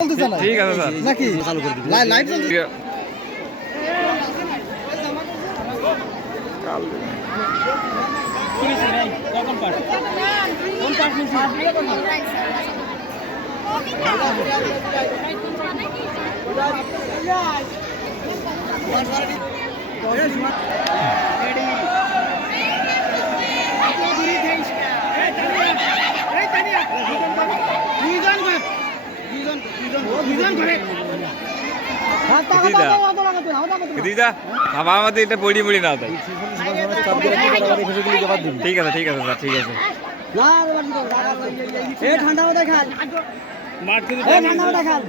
চলতেছে না ঠিক আছে স্যার নাকি চালু করে দিবি লাইভ চলতেছে ঠিক আছে। দিদা দিদা আমার আমাদের এটা বড়ি বড়ি না তাই। ঠিক আছে ঠিক আছে স্যার ঠিক আছে। এ ঠান্ডা মাথায় খান এ ঠান্ডা মাথায় খান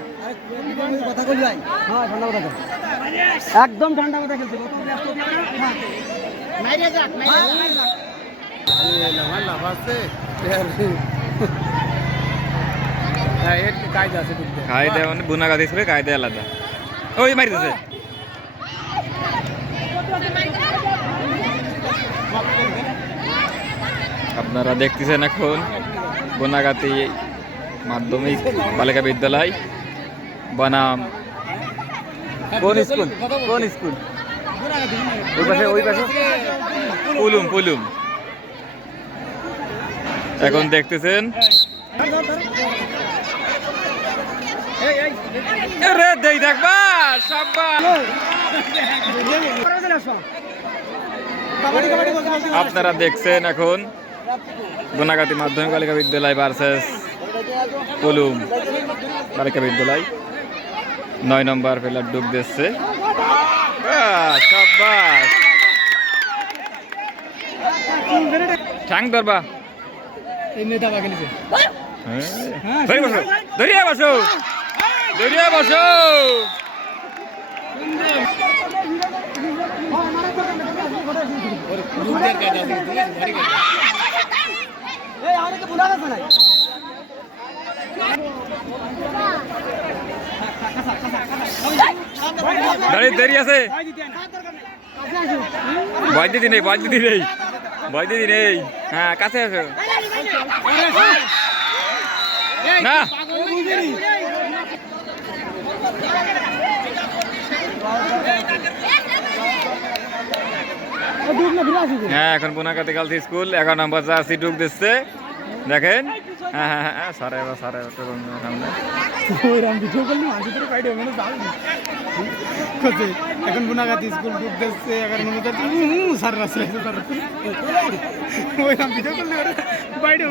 কথা বলি ভাই হ্যাঁ। কায়দা মানে বুনা কায়দা আলাদা। ওই মারি দিছে আপনারা দেখতেছেন এখন বনাগাতি মাধ্যমিক বালিকা বিদ্যালয় বনাম। কোন স্কুল? কোন স্কুল? ওই পাশে ওই পাশে? পুলুম পুলুম। এখন দেখতেছেন রে দেই দেখবা আপনারা দেখছেন এখন গুনাগাতি মাধ্যমিক বালিকা বিদ্যালয় ভার্সেস কলুম বালিকা বিদ্যালয়। নয় নম্বর প্লেয়ার ডুব দিচ্ছে। ঠ্যাং ধরবা। হ্যাঁ। ধরিয়া বসো। ধরিয়া বসো দাঁড়িয়ে দেরি আছে ভয় দিদি নেই ভয় দিদি নেই ভয় দিদি নেই হ্যাঁ কাছে আসো না হ্যাঁ এখন পুনাকাতে গার্লস স্কুল, এগারো নম্বর জার্সি ঢুক দিচ্ছে। দেখেন। হ্যাঁ হ্যাঁ হ্যাঁ এখন বুনাগাতি স্কুল ডুব দিচ্ছে, এগারো নম্বর স্যার রাস্তায় ওইরাম ভিডিও করলি বাইরে